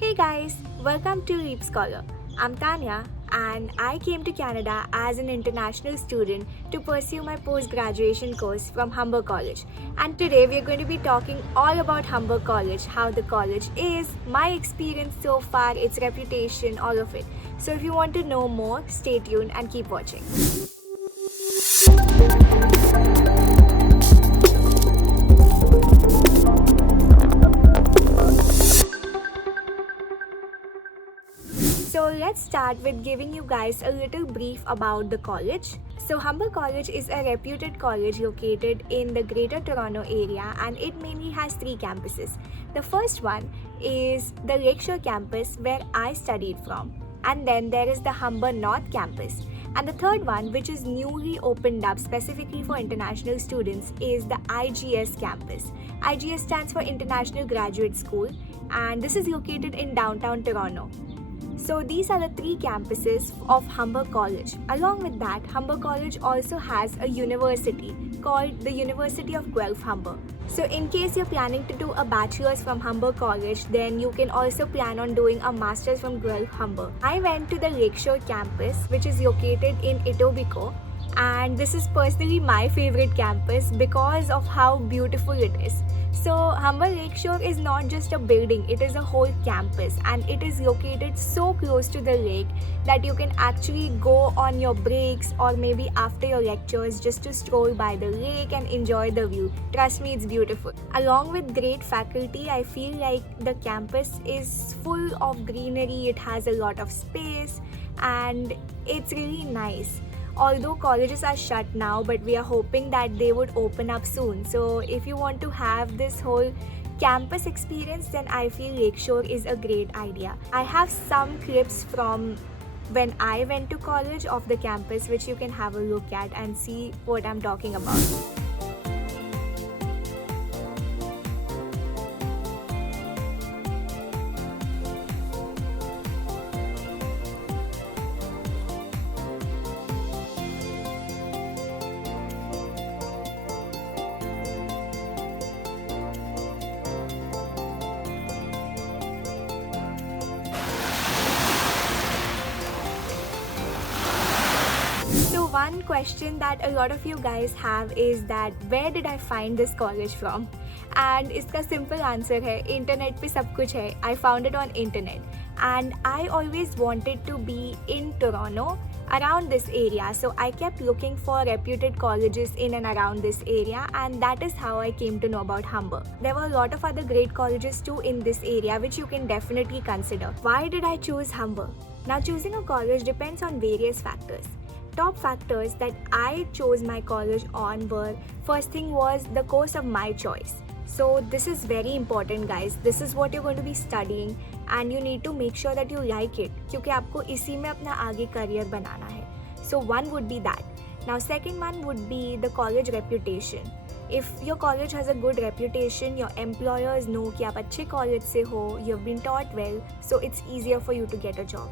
Hey guys, welcome to Leap Scholar. I'm Tanya and I came to Canada as an international student to pursue my post-graduation course from Humber College. And today we're going to be talking all about Humber College, how the college is, my experience so far, its reputation, all of it. So if you want to know more, stay tuned and keep watching. So let's start with giving you guys a little brief about the college. So Humber College is a reputed college located in the Greater Toronto area and it mainly has three campuses. The first one is the Lakeshore campus where I studied from. And then there is the Humber North campus. And the third one, which is newly opened up specifically for international students, is the IGS campus. IGS stands for International Graduate School and this is located in downtown Toronto. So these are the three campuses of Humber College. Along with that, Humber College also has a university called the University of Guelph Humber. So in case you're planning to do a bachelor's from Humber College, then you can also plan on doing a master's from Guelph Humber. I went to the Lakeshore campus, which is located in Etobicoke, and this is personally my favorite campus because of how beautiful it is. So Humber Lakeshore is not just a building, it is a whole campus and it is located so close to the lake that you can actually go on your breaks or maybe after your lectures just to stroll by the lake and enjoy the view. Trust me, it's beautiful. Along with great faculty, I feel like the campus is full of greenery, it has a lot of space and it's really nice. Although colleges are shut now, but we are hoping that they would open up soon. So if you want to have this whole campus experience, then I feel Lakeshore is a great idea. I have some clips from when I went to college of the campus which you can have a look at and see what I'm talking about. So one question that a lot of you guys have is that where did I find this college from? And इसका simple answer है internet पे सब कुछ है. I found it on internet and I always wanted to be in Toronto around this area, so I kept looking for reputed colleges in and around this area and that is how I came to know about Humber. There were a lot of other great colleges too in this area which you can definitely consider. Why did I choose Humber? Now choosing a college depends on various factors. Top factors that I chose my college on were, first thing was the course of my choice. So this is very important guys. This is what you're going to be studying and you need to make sure that you like it क्योंकि आपको इसी में अपना आगे career बनाना है. So one would be that. Now second one would be the college reputation. If your college has a good reputation, your employers know कि आप अच्छे college से हो, you've been taught well, so it's easier for you to get a job.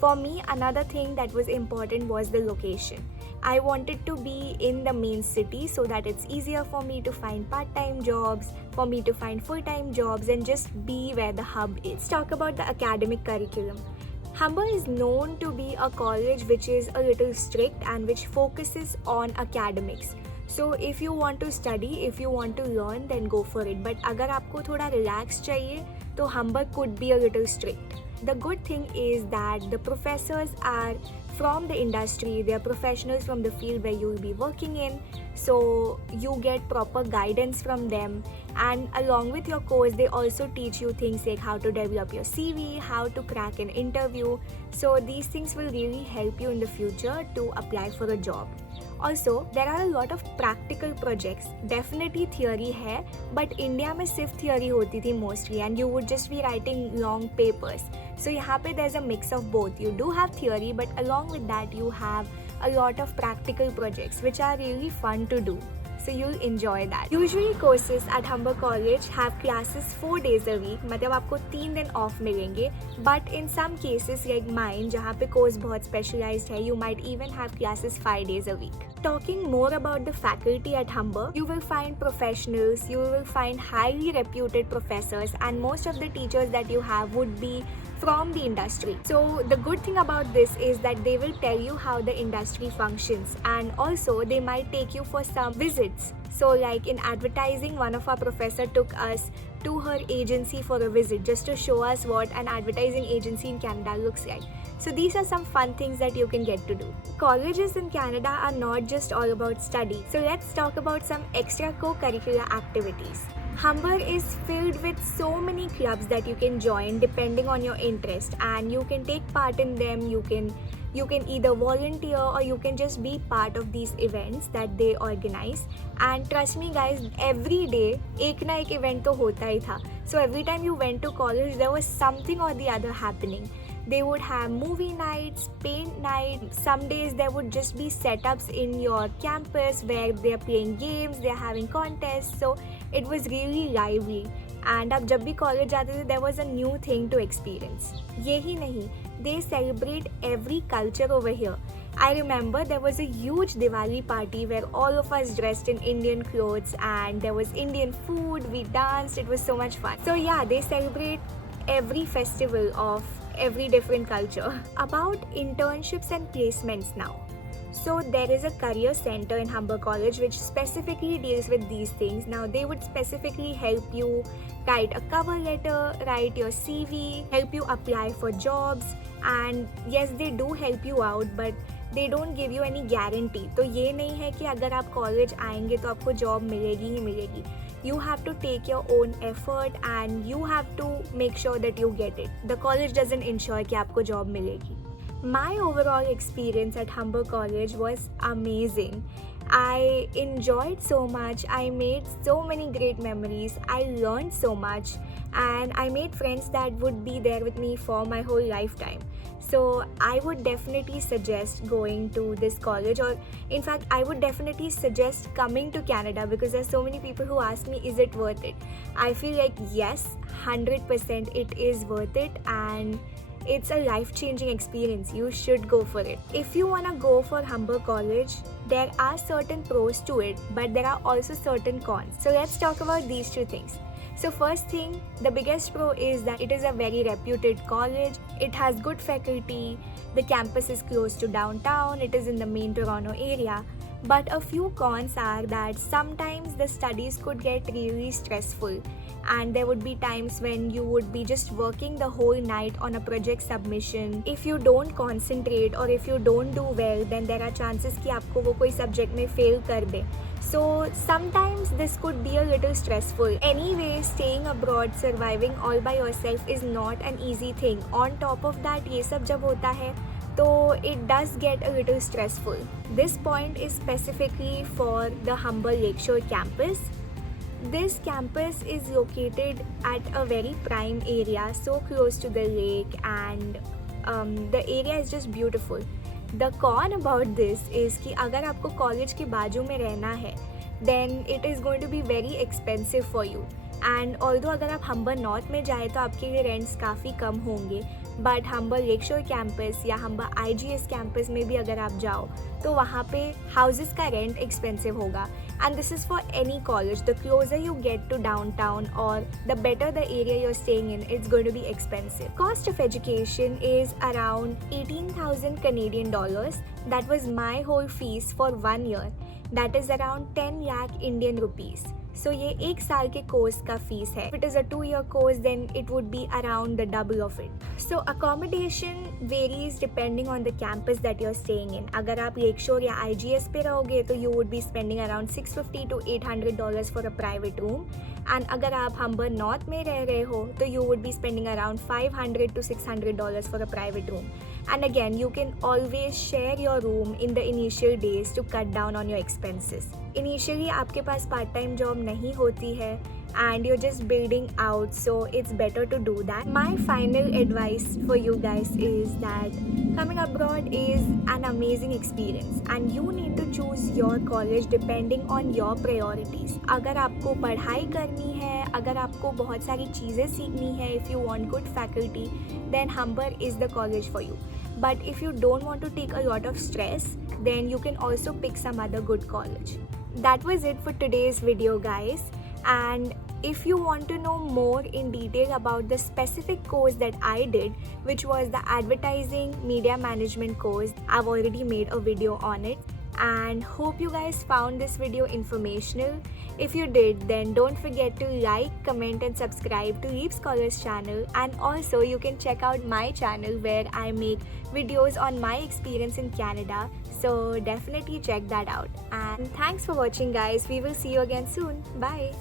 For me, another thing that was important was the location. I wanted to be in the main city so that it's easier for me to find part-time jobs, for me to find full-time jobs and just be where the hub is. Let's talk about the academic curriculum. Humber is known to be a college which is a little strict and which focuses on academics. So if you want to study, if you want to learn, then go for it. But अगर आपको थोड़ा relax चाहिए, तो Humber could be a little strict. The good thing is that the professors are from the industry, they are professionals from the field where you will be working in, so you get proper guidance from them, and along with your course they also teach you things like how to develop your CV, how to crack an interview, so these things will really help you in the future to apply for a job. Also, there are a lot of practical projects. Definitely theory है, but India में सिर्फ theory होती थी mostly and you would just be writing long papers. So यहाँ पे there's a mix of both. You do have theory, but along with that you have a lot of practical projects which are really fun to do. so you'll enjoy that. Usually courses at Humber College have classes 4 days a week, मतलब आपको 3 दिन of मिलेंगे. But in some cases like mine, जहाँ पे course बहुत specialized है, you might even have classes 5 days a week. Talking more about the faculty at Humber, you will find professionals, you will find highly reputed professors, and most of the teachers that you have would be from the industry. So the good thing about this is that they will tell you how the industry functions, and also they might take you for some visits. So like in advertising, one of our professor took us to her agency for a visit just to show us what an advertising agency in Canada looks like. So these are some fun things that you can get to do. Colleges in Canada are not just all about study. So let's talk about some extra co-curricular activities. Humber is filled with so many clubs that you can join depending on your interest, and you can take part in them. You can either volunteer or you can just be part of these events that they organize. And trust me guys, every day एक ना एक event तो होता ही था. So every time you went to college, there was something or the other happening. They would have movie nights, paint night. Some days there would just be setups in your campus where they're playing games, they're having contests. So it was really lively. And अब जब भी college जाते थे, there was a new thing to experience. यही नहीं, they celebrate every culture over here. I remember there was a huge Diwali party where all of us dressed in Indian clothes and there was Indian food, we danced, it was so much fun. So yeah, they celebrate every festival of every different culture. About internships and placements now. So there is a career center in Humber College which specifically deals with these things. Now they would specifically help you write a cover letter, write your CV, help you apply for jobs, and yes, they do help you out, but they don't give you any guarantee. तो ये नहीं है कि अगर आप college आएंगे तो आपको जॉब मिलेगी ही मिलेगी. You have to take your own effort and you have to make sure that you get it. The college doesn't ensure कि आपको जॉब मिलेगी. My overall experience at Humber College was amazing. I enjoyed so much, I made so many great memories, I learned so much, and I made friends that would be there with me for my whole lifetime. So I would definitely suggest going to this college, or in fact I would definitely suggest coming to Canada, because there's so many people who ask me, is it worth it? I feel like yes, 100% it is worth it, and it's a life-changing experience. You should go for it. If you want to go for Humber College, there are certain pros to it, but there are also certain cons. So let's talk about these two things. So first thing, the biggest pro is that it is a very reputed college. It has good faculty. The campus is close to downtown. It is in the main Toronto area. But a few cons are that sometimes the studies could get really stressful, and there would be times when you would be just working the whole night on a project submission. If you don't concentrate or if you don't do well, then there are chances कि आपको वो कोई subject में fail कर दे. So sometimes this could be a little stressful. Anyway, staying abroad, surviving all by yourself is not an easy thing. On top of that, ये सब जब होता है, so it does get a little stressful. This point is specifically for the Humber Lakeshore campus. This campus is located at a very prime area, so close to the lake, and the area is just beautiful. The con about this is कि अगर आपको college के बाजू में रहना है, then it is going to be very expensive for you. And although अगर आप हम्बर नॉर्थ में जाए तो आपके लिए रेंट्स काफ़ी कम होंगे, बट हम्बर लेकशोर कैंपस या हम्बर IGS कैंपस में भी अगर आप जाओ तो वहाँ पे हाउसेस का रेंट एक्सपेंसिव होगा. And this is for any college. The closer you get to downtown और the better the area you are staying in, it's going to be expensive. Cost of education is around 18,000 Canadian dollars. That was my whole fees for 1 year. That is around 10 lakh Indian rupees. So ये एक साल के course का fees है. If it is a 2-year course, then it would be around the double of it. So accommodation varies depending on the campus that you're staying in. अगर आप लेकशोर या IGS पे रहोगे तो you would be spending around $650 to $800 for a private room. And अगर आप हम्बर north में रह रहे हो तो you would be spending around $500 to $600 for a private room. And again, you can always share your room in the initial days to cut down on your expenses. Initially आपके पास part time job नहीं होती है, and you're just building out, so it's better to do that. My final advice for you guys is that coming abroad is an amazing experience and you need to choose your college depending on your priorities. अगर आपको पढ़ाई करनी है, अगर आपको बहुत सारी चीज़ें सीखनी है, if you want good faculty, then Hamburg is the college for you. But if you don't want to take a lot of stress, then you can also pick some other good college. That was it for today's video, guys. And if you want to know more in detail about the specific course that I did, which was the advertising media management course, I've already made a video on it, and hope you guys found this video informational. If you did, then don't forget to like, comment and subscribe to Leap Scholars channel, and also you can check out my channel where I make videos on my experience in Canada, so definitely check that out. And thanks for watching, guys. We will see you again soon. Bye.